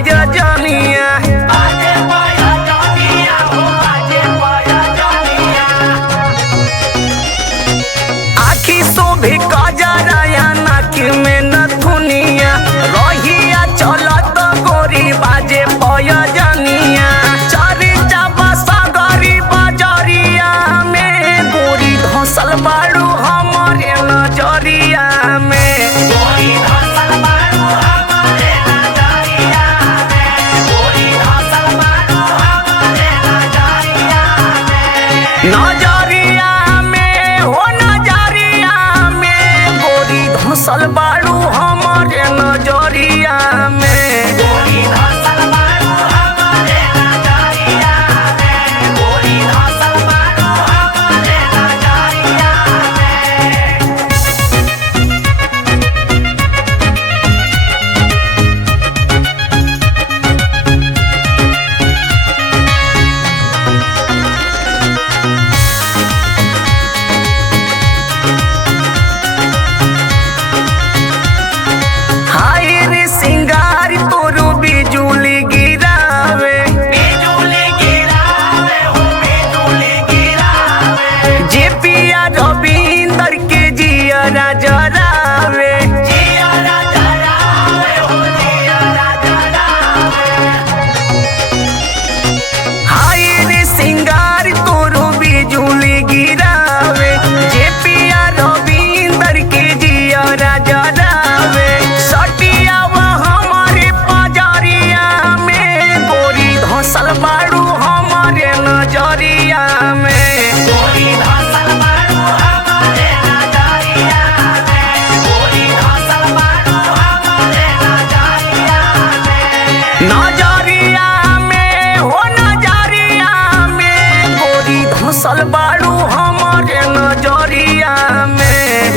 पयजनिया आखी शोभे कजराया नाक में नथुनिया रहिया चलत गोरी बाजे पयजनिया चरिचा बसगरी बजरिया में गोरी धसल बाड़ू हमारे नजरिया में नजरिया में हो नजरिया में गोरी धसल बाड़ू हमारे नजरिया में हाय रे सिंगार तोरू बिजुली गिरावे जे पिया रविंदर के जियरा जरावे हाय रे सिंगार तोरू बिजुली गिरावे जे पिया रविंदर के जियरा जरावे सटिया हमारे पजरिया में गोरी धसल बाड़ू हमारे नजरिया में नजरिया में हो नजरिया में गोरी धसल बाड़ू हमारे नजरिया में